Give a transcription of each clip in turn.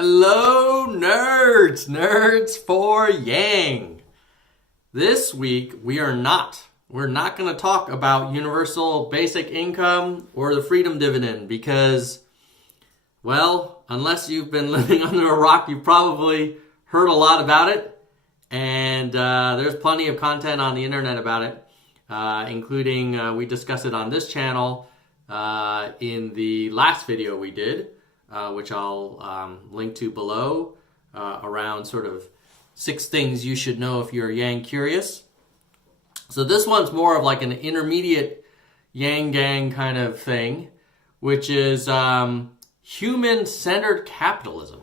Hello, nerds! Nerds for Yang. This week, we're not going to talk about universal basic income or the freedom dividend because, well, unless you've been living under a rock, you've probably heard a lot about it. And there's plenty of content on the internet about it, including we discussed it on this channel in the last video we did. Which I'll link to below, around sort of 6 things you should know if you're Yang curious. So this one's more of like an intermediate Yang gang kind of thing, which is Human Centered Capitalism.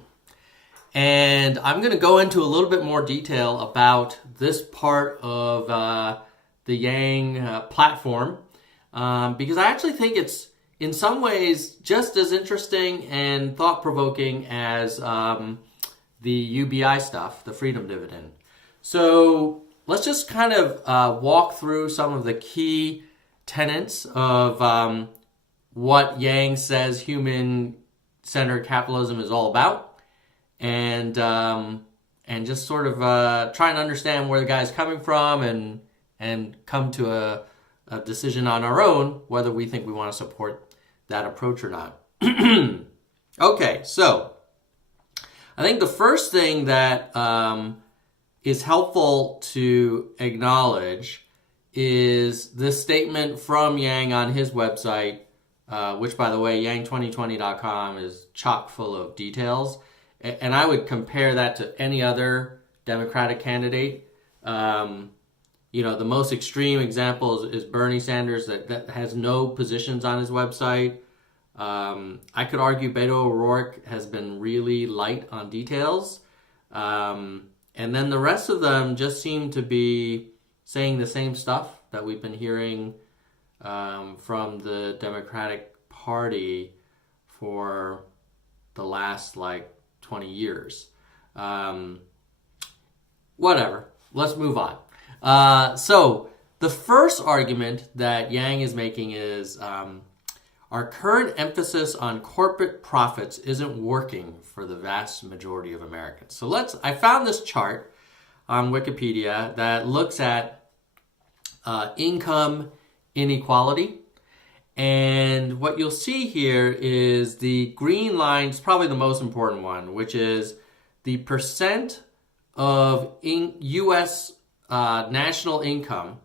And I'm going to go into a little bit more detail about this part of the Yang platform, because I actually think it's in some ways just as interesting and thought-provoking as the UBI stuff, the freedom dividend. So let's just kind of walk through some of the key tenets of what Yang says human-centered capitalism is all about, and just sort of try and understand where the guy's coming from and come to a decision on our own whether we think we want to support that approach or not. Okay, so I think the first thing that is helpful to acknowledge is this statement from Yang on his website, which, by the way, yang2020.com is chock full of details. And I would compare that to any other Democratic candidate. The most extreme example is Bernie Sanders that has no positions on his website. I could argue Beto O'Rourke has been really light on details. And then the rest of them just seem to be saying the same stuff that we've been hearing from the Democratic Party for the last 20 years. Whatever. Let's move on. So the first argument that Yang is making is our current emphasis on corporate profits isn't working for the vast majority of Americans. So I found this chart on Wikipedia that looks at income inequality. And what you'll see here is the green line is probably the most important one, which is the percent of U.S. National income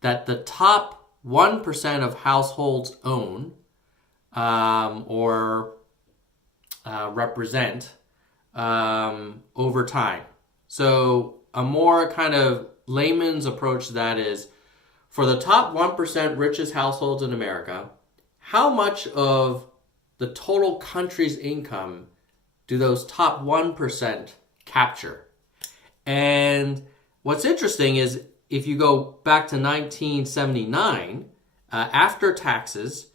that the top 1% of households own or represent over time. So a more kind of layman's approach to that is, for the top 1% richest households in America, how much of the total country's income do those top 1% capture? And what's interesting is if you go back to 1979, after taxes,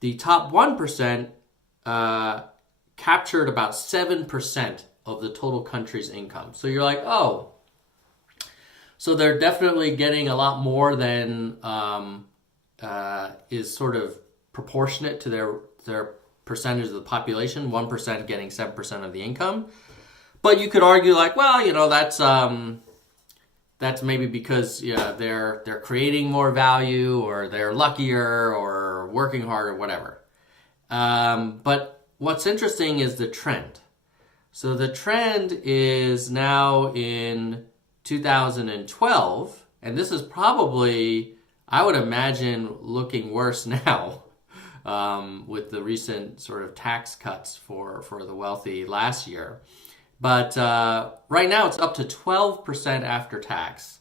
the top 1% captured about 7% of the total country's income. So you're like, oh, so they're definitely getting a lot more than is sort of proportionate to their percentage of the population, 1% getting 7% of the income. But you could argue that's maybe because they're creating more value, or they're luckier, or working harder, whatever. But what's interesting is the trend. So the trend is now in 2012, and this is probably, I would imagine, looking worse now with the recent sort of tax cuts for the wealthy last year. But right now it's up to 12% after tax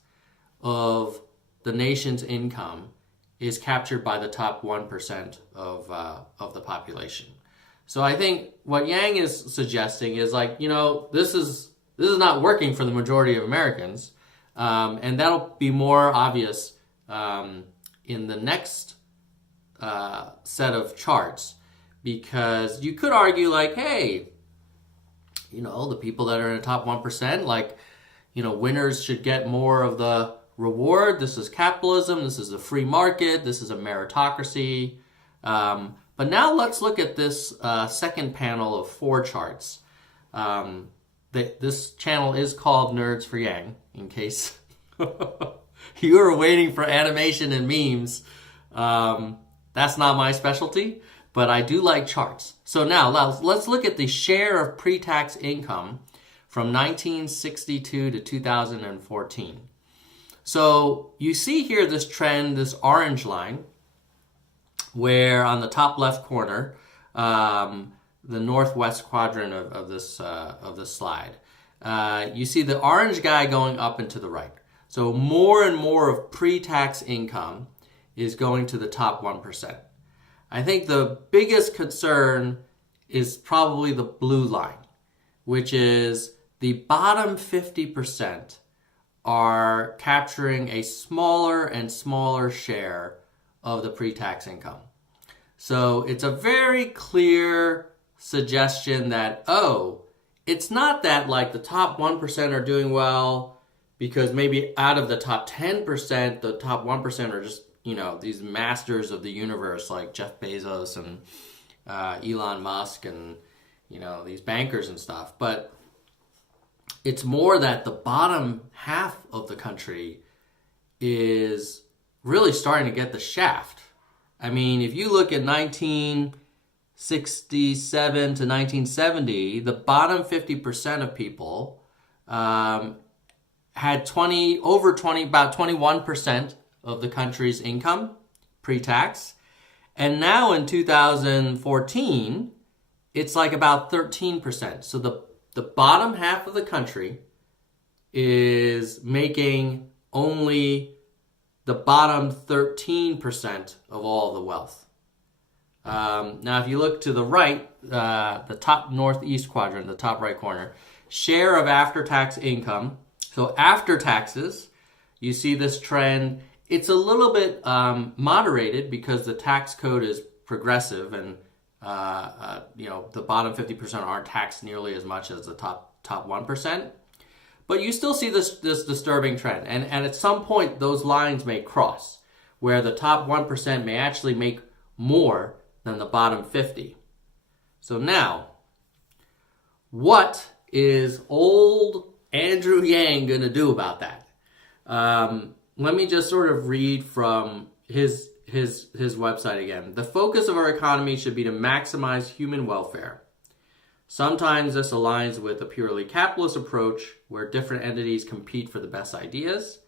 of the nation's income is captured by the top 1% of the population. So I think what Yang is suggesting is this is not working for the majority of Americans, and that'll be more obvious in the next set of charts, because you could argue hey, the people that are in the top 1%, winners should get more of the reward. This is capitalism. This is a free market. This is a meritocracy. But now let's look at this second panel of 4 charts. This channel is called Nerds for Yang, in case you are waiting for animation and memes. That's not my specialty, but I do like charts. So now let's look at the share of pre-tax income from 1962 to 2014. So you see here this trend, this orange line, where on the top left corner, the northwest quadrant of this slide, you see the orange guy going up and to the right. So more and more of pre-tax income is going to the top 1%. I think the biggest concern is probably the blue line, which is the bottom 50% are capturing a smaller and smaller share of the pre-tax income. So it's a very clear suggestion that, it's not that like the top 1% are doing well because maybe out of the top 10%, the top 1% are just, these masters of the universe like Jeff Bezos and Elon Musk and, these bankers and stuff. But it's more that the bottom half of the country is really starting to get the shaft. I mean, if you look at 1967 to 1970, the bottom 50% of people had about 21% of the country's income pre-tax. And now in 2014, it's like about 13%. So the bottom half of the country is making only the bottom 13% of all the wealth. Now, if you look to the right, the top northeast quadrant, the top right corner, share of after-tax income. So after taxes, you see this trend. It's a little bit moderated because the tax code is progressive and the bottom 50% aren't taxed nearly as much as the top 1%. But you still see this disturbing trend. And at some point, those lines may cross, where the top 1% may actually make more than the bottom 50. So now, what is old Andrew Yang going to do about that? Let me just sort of read from his website again. The focus of our economy should be to maximize human welfare. Sometimes this aligns with a purely capitalist approach where different entities compete for the best ideas,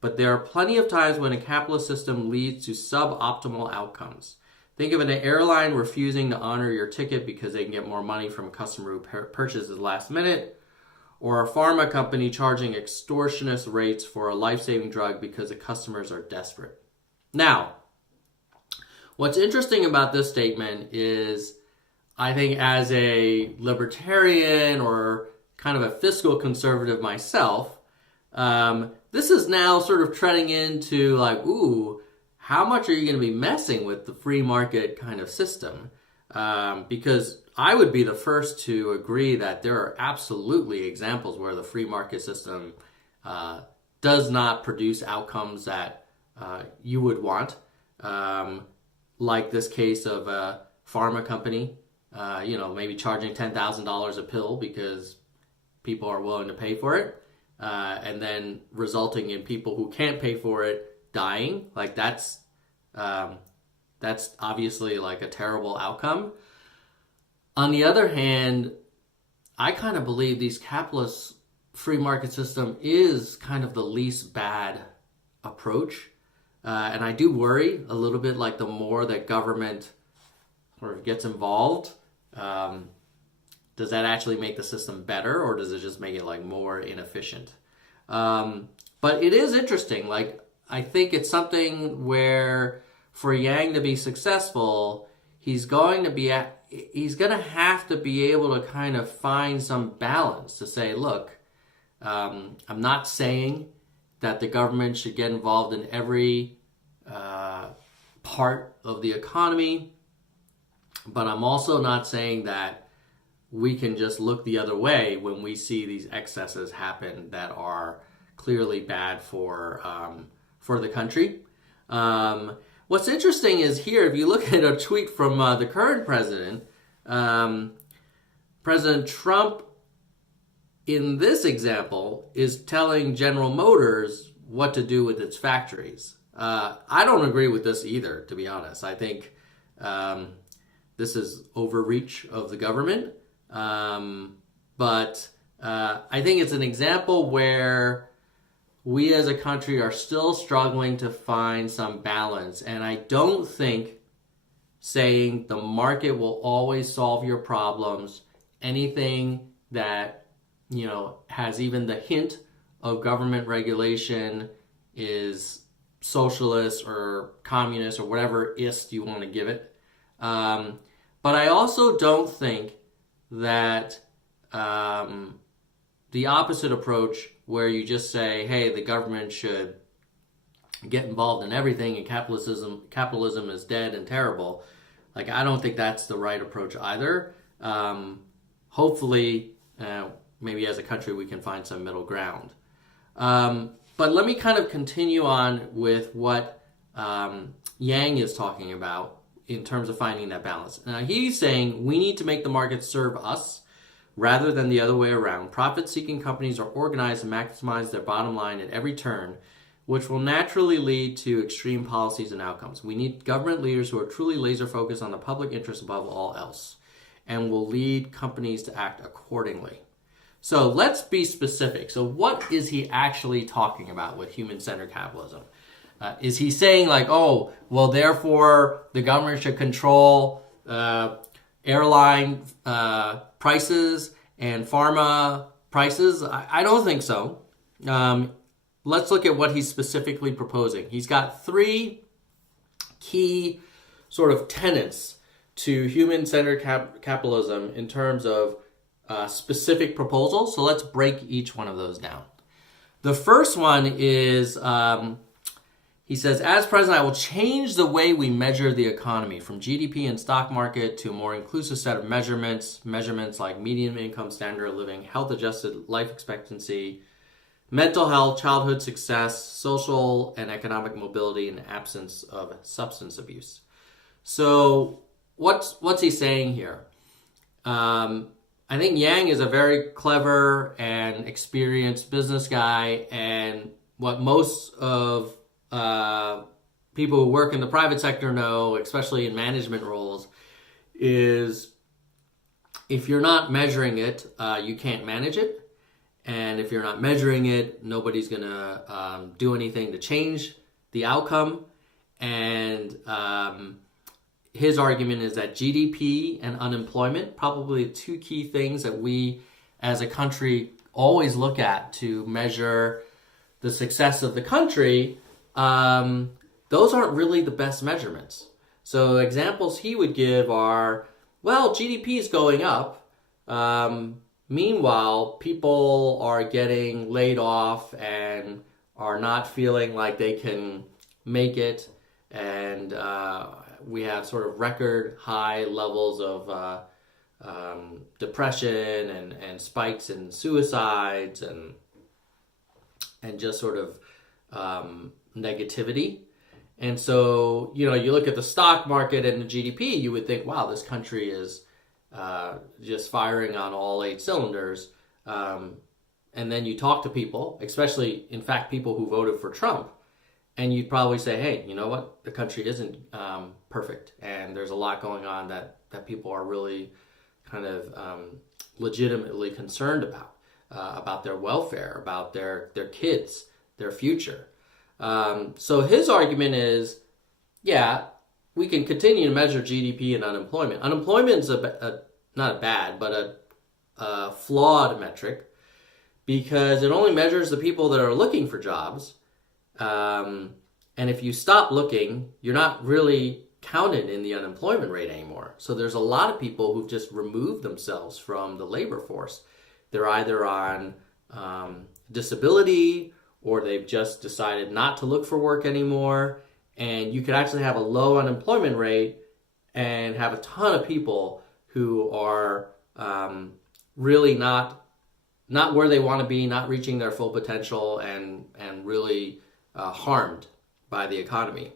but there are plenty of times when a capitalist system leads to suboptimal outcomes. Think of an airline refusing to honor your ticket because they can get more money from a customer who purchases last minute, or a pharma company charging extortionist rates for a life-saving drug because the customers are desperate. Now, what's interesting about this statement is, I think as a libertarian or kind of a fiscal conservative myself, this is now sort of treading into like, how much are you going to be messing with the free market kind of system? Because I would be the first to agree that there are absolutely examples where the free market system does not produce outcomes that you would want. Like this case of a pharma company, maybe charging $10,000 a pill because people are willing to pay for it, and then resulting in people who can't pay for it dying. Like that's obviously like a terrible outcome. On the other hand, I kind of believe these capitalist free market system is kind of the least bad approach. And I do worry a little bit, like the more that government sort of gets involved, does that actually make the system better, or does it just make it like more inefficient? But it is interesting. Like, I think it's something where for Yang to be successful, he's going to have to be able to kind of find some balance to say, look, I'm not saying that the government should get involved in every part of the economy, but I'm also not saying that we can just look the other way when we see these excesses happen that are clearly bad for the country. What's interesting is here, if you look at a tweet from the current president, President Trump in this example, is telling General Motors what to do with its factories. I don't agree with this either, to be honest. I think this is overreach of the government. But I think it's an example where we as a country are still struggling to find some balance. And I don't think saying the market will always solve your problems, anything that, has even the hint of government regulation is socialist or communist or whatever ist you want to give it. But I also don't think that the opposite approach, where you just say, hey, the government should get involved in everything and capitalism is dead and terrible. Like, I don't think that's the right approach either. Hopefully, maybe as a country we can find some middle ground. But let me kind of continue on with what Yang is talking about in terms of finding that balance. Now, he's saying we need to make the market serve us rather than the other way around. Profit-seeking companies are organized to maximize their bottom line at every turn, which will naturally lead to extreme policies and outcomes. We need government leaders who are truly laser-focused on the public interest above all else, and will lead companies to act accordingly. So let's be specific. So what is he actually talking about with human-centered capitalism? Is he saying like, oh, well, therefore the government should control airline prices and pharma prices? I don't think so. Let's look at what he's specifically proposing. He's got three key sort of tenets to human-centered capitalism in terms of specific proposals. So let's break each one of those down. The first one is, he says, as president, I will change the way we measure the economy from GDP and stock market to a more inclusive set of measurements like median income, standard of living, health-adjusted life expectancy, mental health, childhood success, social and economic mobility, and absence of substance abuse. So what's he saying here? I think Yang is a very clever and experienced business guy, and what most of people who work in the private sector know, especially in management roles, is if you're not measuring it, you can't manage it. And if you're not measuring it, nobody's going to do anything to change the outcome. And his argument is that GDP and unemployment, probably two key things that we as a country always look at to measure the success of the country, those aren't really the best measurements. So examples he would give are, well, GDP is going up. Meanwhile, people are getting laid off and are not feeling like they can make it. And we have sort of record high levels of depression and spikes in suicides and just sort of negativity. And so, you look at the stock market and the GDP, you would think, wow, this country is just firing on all 8 cylinders. And then you talk to people, especially, in fact, people who voted for Trump, and you'd probably say, hey, you know what? The country isn't perfect, and there's a lot going on that people are really kind of legitimately concerned about their welfare, about their kids, their future. So his argument is, yeah, we can continue to measure GDP and unemployment. Unemployment is not a bad, but a flawed metric, because it only measures the people that are looking for jobs. And if you stop looking, you're not really counted in the unemployment rate anymore. So there's a lot of people who've just removed themselves from the labor force. They're either on disability, or they've just decided not to look for work anymore. And you could actually have a low unemployment rate and have a ton of people who are really not where they want to be, not reaching their full potential, and really harmed by the economy.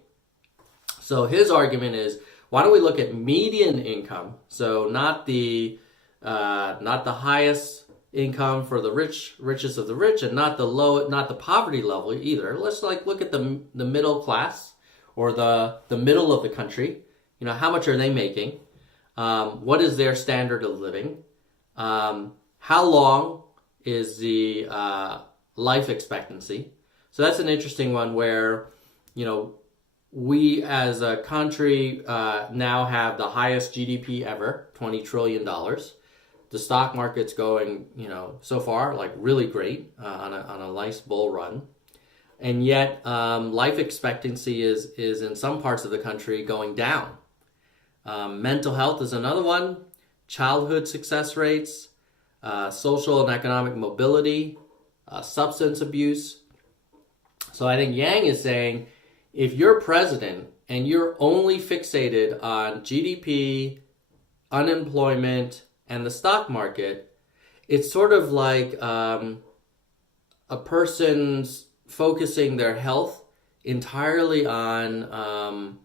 So his argument is, why don't we look at median income? So not the highest income for the richest of the rich, and not the poverty level either. Let's look at the middle class, or the middle of the country. How much are they making? What is their standard of living? How long is the life expectancy? So that's an interesting one where, we as a country now have the highest GDP ever, $20 trillion. The stock market's going, so far, really great on a nice bull run. And yet life expectancy is in some parts of the country going down. Mental health is another one. Childhood success rates, social and economic mobility, substance abuse. So I think Yang is saying, if you're president and you're only fixated on GDP, unemployment, and the stock market, it's sort of like a person's focusing their health entirely on,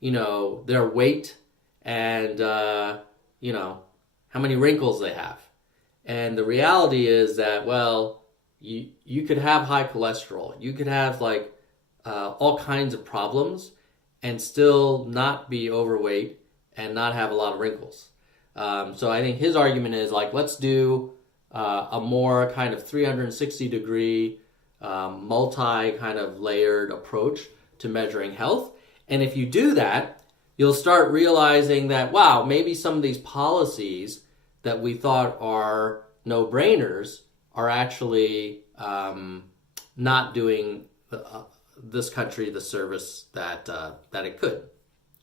their weight and, how many wrinkles they have. And the reality is that, you could have high cholesterol. You could have all kinds of problems and still not be overweight and not have a lot of wrinkles. So I think his argument is let's do a more kind of 360 degree, multi kind of layered approach to measuring health. And if you do that, you'll start realizing that, wow, maybe some of these policies that we thought are no-brainers are actually not doing this country the service that it could.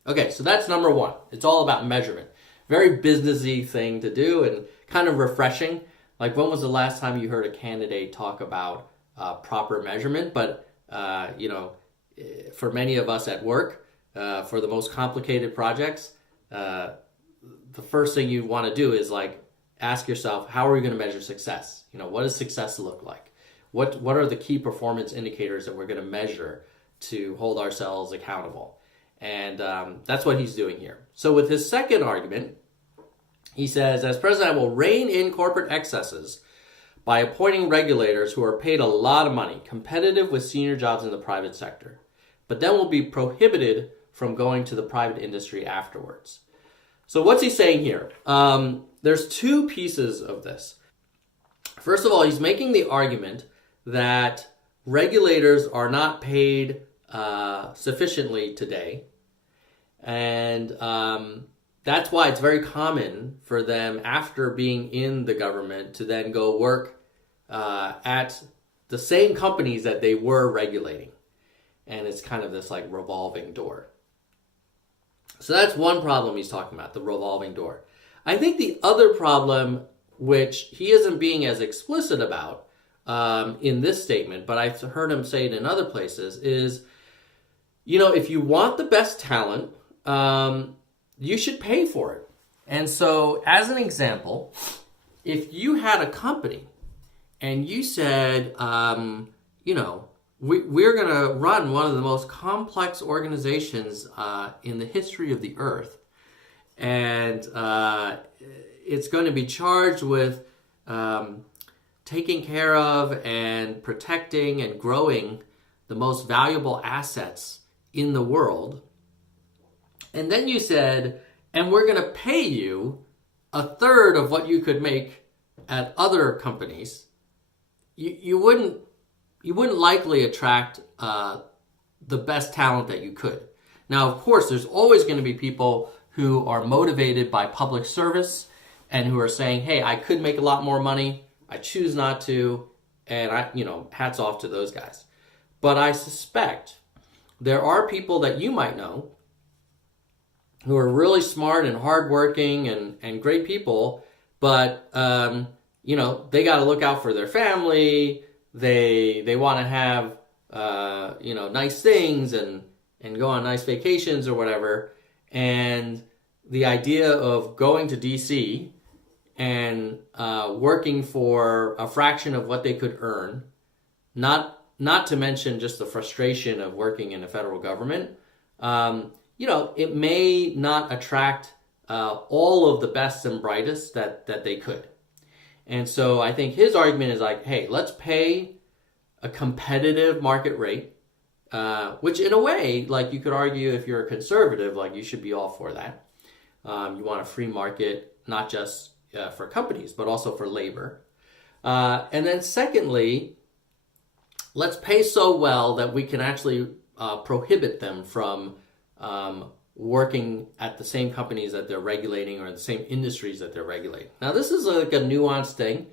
Okay, so that's number one. It's all about measurement. Very businessy thing to do and kind of refreshing. When was the last time you heard a candidate talk about proper measurement? But, for many of us at work, for the most complicated projects, the first thing you want to do is ask yourself, how are we going to measure success? What does success look like? What are the key performance indicators that we're going to measure to hold ourselves accountable? And that's what he's doing here. So with his second argument, he says, as president, I will rein in corporate excesses by appointing regulators who are paid a lot of money, competitive with senior jobs in the private sector, but then will be prohibited from going to the private industry afterwards. So what's he saying here? There's two pieces of this. First of all, he's making the argument that regulators are not paid sufficiently today. And that's why it's very common for them, after being in the government, to then go work at the same companies that they were regulating. And it's kind of this revolving door. So that's one problem he's talking about, the revolving door. I think the other problem, which he isn't being as explicit about in this statement, but I've heard him say it in other places, is, if you want the best talent, you should pay for it. And so, as an example, if you had a company and you said, we're going to run one of the most complex organizations in the history of the earth, and it's going to be charged with taking care of and protecting and growing the most valuable assets in the world. And then you said, and we're going to pay you a third of what you could make at other companies. You wouldn't likely attract the best talent that you could. Now, of course, there's always going to be people who are motivated by public service and who are saying, hey, I could make a lot more money. I choose not to. And hats off to those guys. But I suspect there are people that you might know who are really smart and hardworking and great people, but they got to look out for their family. They want to have nice things and go on nice vacations or whatever. And the idea of going to DC and working for a fraction of what they could earn, not to mention just the frustration of working in the federal government, it may not attract all of the best and brightest that they could. And so I think his argument is like, hey, let's pay a competitive market rate, which in a way, like you could argue if you're a conservative, like you should be all for that. You want a free market, not just for companies, but also for labor. And then secondly, let's pay so well that we can actually prohibit them from working at the same companies that they're regulating or in the same industries that they're regulating. Now, this is like a nuanced thing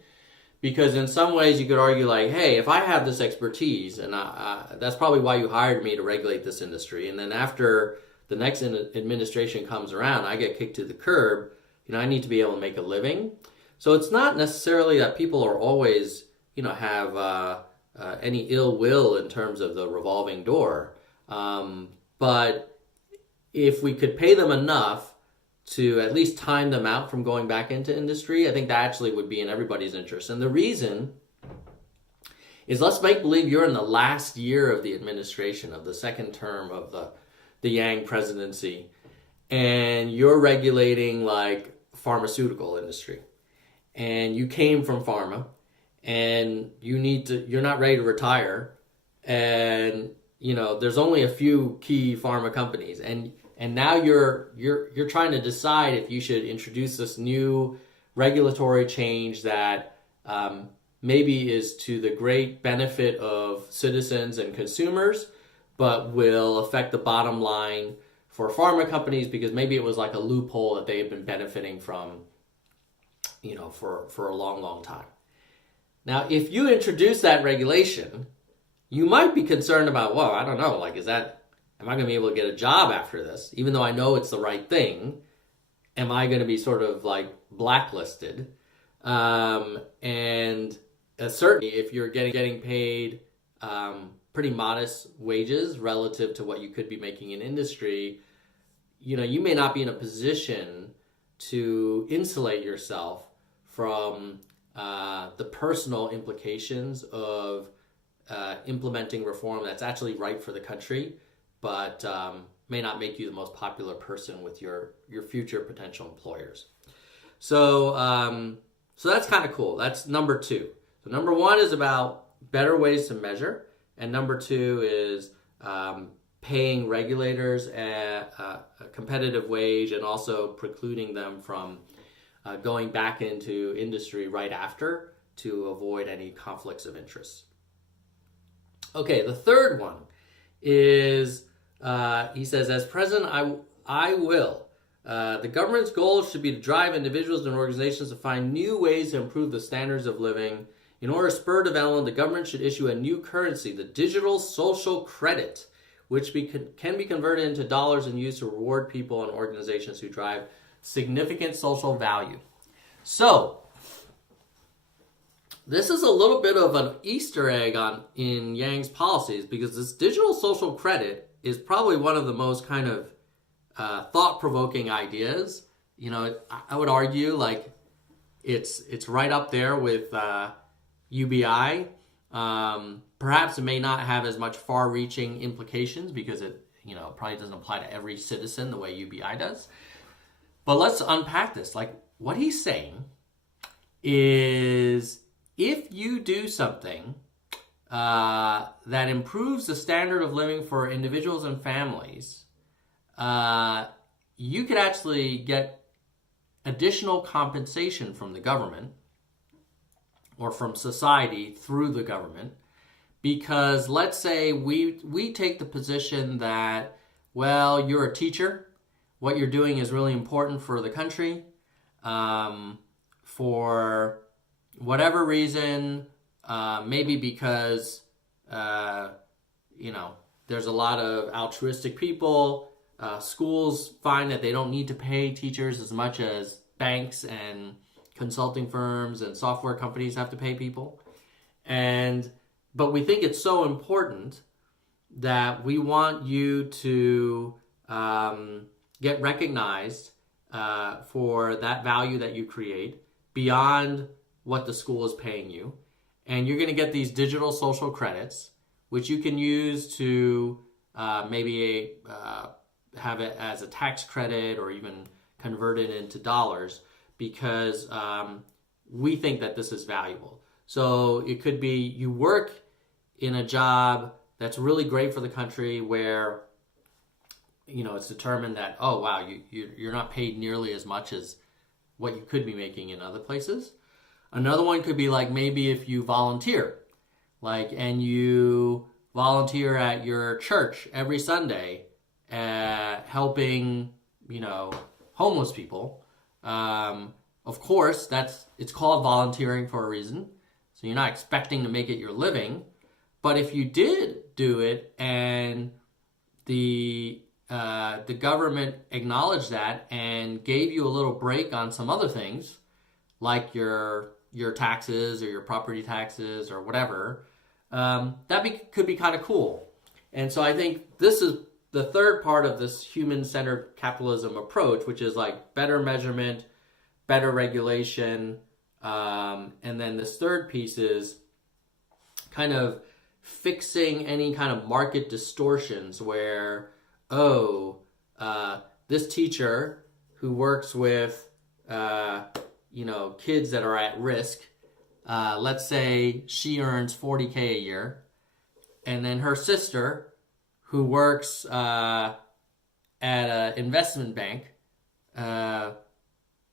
because in some ways you could argue like, hey, if I have this expertise and that's probably why you hired me to regulate this industry. And then after the next administration comes around, I get kicked to the curb. I need to be able to make a living. So it's not necessarily that people are always, have any ill will in terms of the revolving door. But if we could pay them enough to at least time them out from going back into industry, I think that actually would be in everybody's interest. And the reason is, let's make believe you're in the last year of the administration of the second term of the Yang presidency, and you're regulating like pharmaceutical industry, and you came from pharma, and you're not ready to retire, and there's only a few key pharma companies, and now you're trying to decide if you should introduce this new regulatory change that maybe is to the great benefit of citizens and consumers, but will affect the bottom line for pharma companies because maybe it was like a loophole that they have been benefiting from, for a long, long time. Now, if you introduce that regulation, you might be concerned about, well, I don't know, like, am I going to be able to get a job after this? Even though I know it's the right thing, am I going to be sort of like blacklisted? And certainly if you're getting paid pretty modest wages relative to what you could be making in industry, you may not be in a position to insulate yourself from the personal implications of implementing reform that's actually right for the country, but may not make you the most popular person with your future potential employers. So that's kind of cool. That's number two. So number one is about better ways to measure, and number two is paying regulators a competitive wage and also precluding them from going back into industry right after to avoid any conflicts of interest. Okay, the third one is, he says, as president, I will. The government's goal should be to drive individuals and organizations to find new ways to improve the standards of living. In order to spur development, the government should issue a new currency, the digital social credit, which can be converted into dollars and used to reward people and organizations who drive significant social value. So, this is a little bit of an Easter egg in Yang's policies, because this digital social credit is probably one of the most kind of thought-provoking ideas. I would argue like it's right up there with UBI. Perhaps it may not have as much far-reaching implications because it probably doesn't apply to every citizen the way UBI does. But let's unpack this. Like, what he's saying is, if you do something that improves the standard of living for individuals and families, you could actually get additional compensation from the government or from society through the government. Because let's say we take the position that, well, you're a teacher. What you're doing is really important for the country. For whatever reason, maybe because, there's a lot of altruistic people. Schools find that they don't need to pay teachers as much as banks and consulting firms and software companies have to pay people. But we think it's so important that we want you to get recognized for that value that you create beyond what the school is paying you. And you're going to get these digital social credits, which you can use to maybe have it as a tax credit or even convert it into dollars, because we think that this is valuable. So it could be you work in a job that's really great for the country where, it's determined that, oh, wow, you're not paid nearly as much as what you could be making in other places. Another one could be like maybe if you volunteer, and you volunteer at your church every Sunday, helping, homeless people. Of course, it's called volunteering for a reason. So you're not expecting to make it your living. But if you did do it and the government acknowledged that and gave you a little break on some other things, like your taxes or your property taxes or whatever, could be kind of cool. And so I think this is the third part of this human-centered capitalism approach, which is like better measurement, better regulation, and then this third piece is kind of fixing any kind of market distortions where, this teacher who works with, kids that are at risk, let's say she earns $40K a year, and then her sister, who works at an investment bank,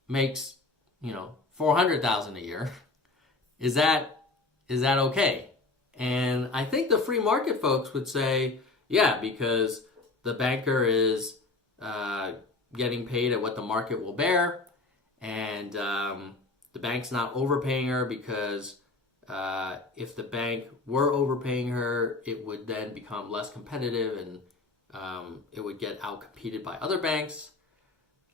makes $400,000 a year. Is that okay? And I think the free market folks would say, yeah, because the banker is getting paid at what the market will bear, and the bank's not overpaying her because if the bank were overpaying her, it would then become less competitive and it would get outcompeted by other banks.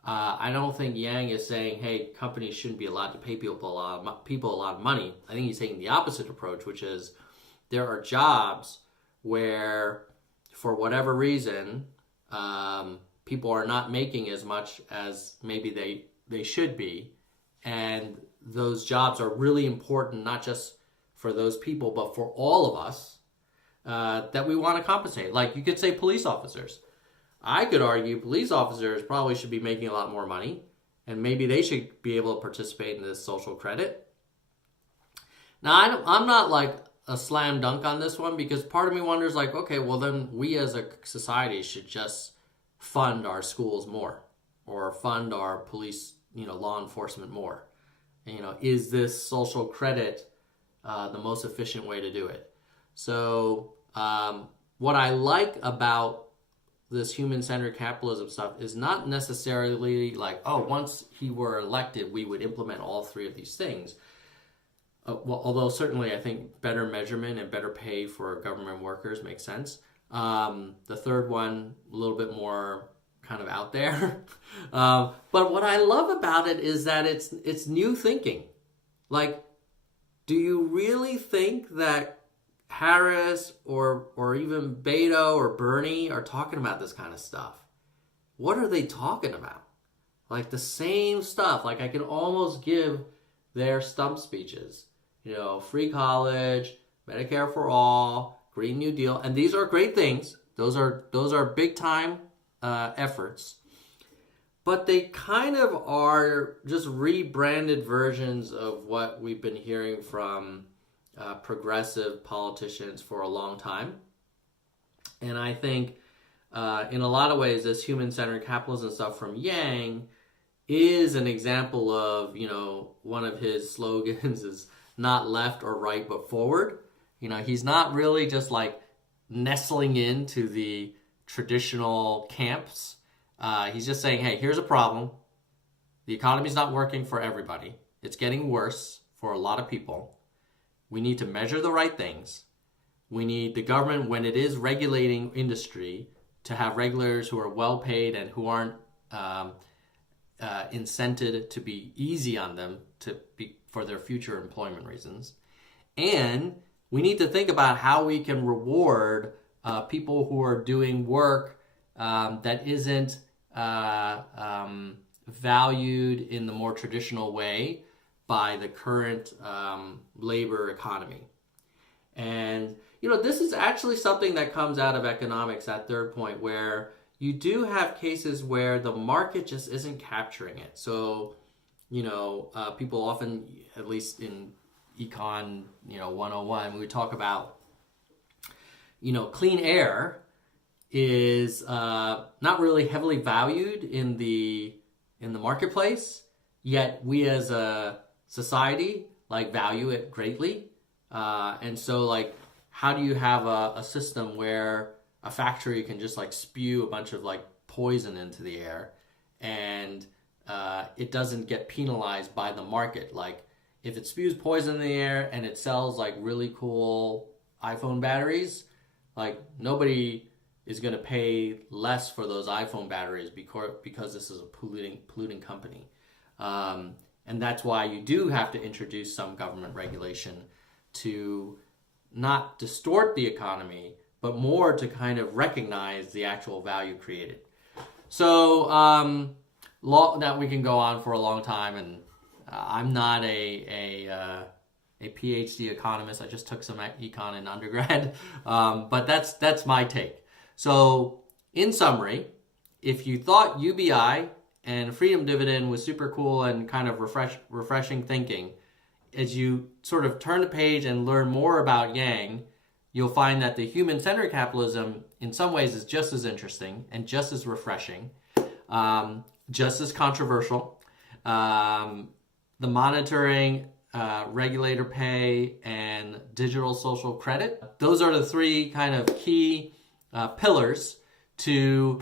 I don't think Yang is saying, hey, companies shouldn't be allowed to pay people a lot of money. I think he's taking the opposite approach, which is there are jobs where, for whatever reason, people are not making as much as maybe they should be. And those jobs are really important, not just for those people, but for all of us, that we want to compensate. Like you could say police officers. I could argue police officers probably should be making a lot more money, and maybe they should be able to participate in this social credit. Now, I'm not like a slam dunk on this one, because part of me wonders like, okay, well then we as a society should just fund our schools more or fund our police, law enforcement more. Is this social credit the most efficient way to do it? So what I like about this human-centered capitalism stuff is not necessarily like, oh, once he were elected, we would implement all three of these things. Although certainly I think better measurement and better pay for government workers makes sense. The third one, a little bit more kind of out there. But what I love about it is that it's new thinking. Like, do you really think that Harris or even Beto or Bernie are talking about this kind of stuff? What are they talking about? Like the same stuff. Like I can almost give their stump speeches. Free college, Medicare for all, Green New Deal, and these are great things. Those are big time efforts, but they kind of are just rebranded versions of what we've been hearing from progressive politicians for a long time. And I think in a lot of ways, this human-centered capitalism stuff from Yang is an example of, one of his slogans is not left or right, but forward. He's not really just like nestling into the traditional camps. He's just saying, hey, here's a problem. The economy's not working for everybody. It's getting worse for a lot of people. We need to measure the right things. We need the government, when it is regulating industry, to have regulators who are well paid and who aren't incented to be easy on them for their future employment reasons. And we need to think about how we can reward people who are doing work that isn't valued in the more traditional way by the current labor economy. And, this is actually something that comes out of economics, that third point, where you do have cases where the market just isn't capturing it. So, people often, at least in econ, 101, we talk about, clean air is not really heavily valued in the marketplace, yet we as a society value it greatly. And so how do you have a system where a factory can just spew a bunch of poison into the air, and it doesn't get penalized by the market? If it spews poison in the air and it sells really cool iPhone batteries, nobody is going to pay less for those iPhone batteries because this is a polluting company. And that's why you do have to introduce some government regulation to not distort the economy, but more to kind of recognize the actual value created. So that we can go on for a long time, and I'm not a PhD economist. I just took some econ in undergrad, but that's my take. So in summary, if you thought UBI and freedom dividend was super cool and kind of refreshing thinking, as you sort of turn the page and learn more about Yang, you'll find that the human-centered capitalism in some ways is just as interesting and just as refreshing, just as controversial. The monitoring, regulator pay, and digital social credit, those are the three kind of key pillars to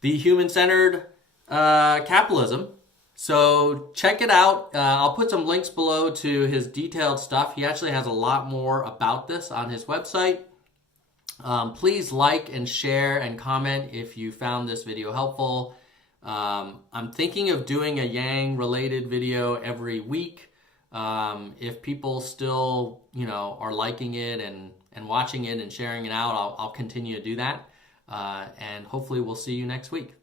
the human-centered capitalism. So check it out. I'll put some links below to his detailed stuff. He actually has a lot more about this on his website. Please like and share and comment if you found this video helpful. I'm thinking of doing a Yang related video every week. If people still, are liking it and watching it and sharing it out, I'll continue to do that. And hopefully we'll see you next week.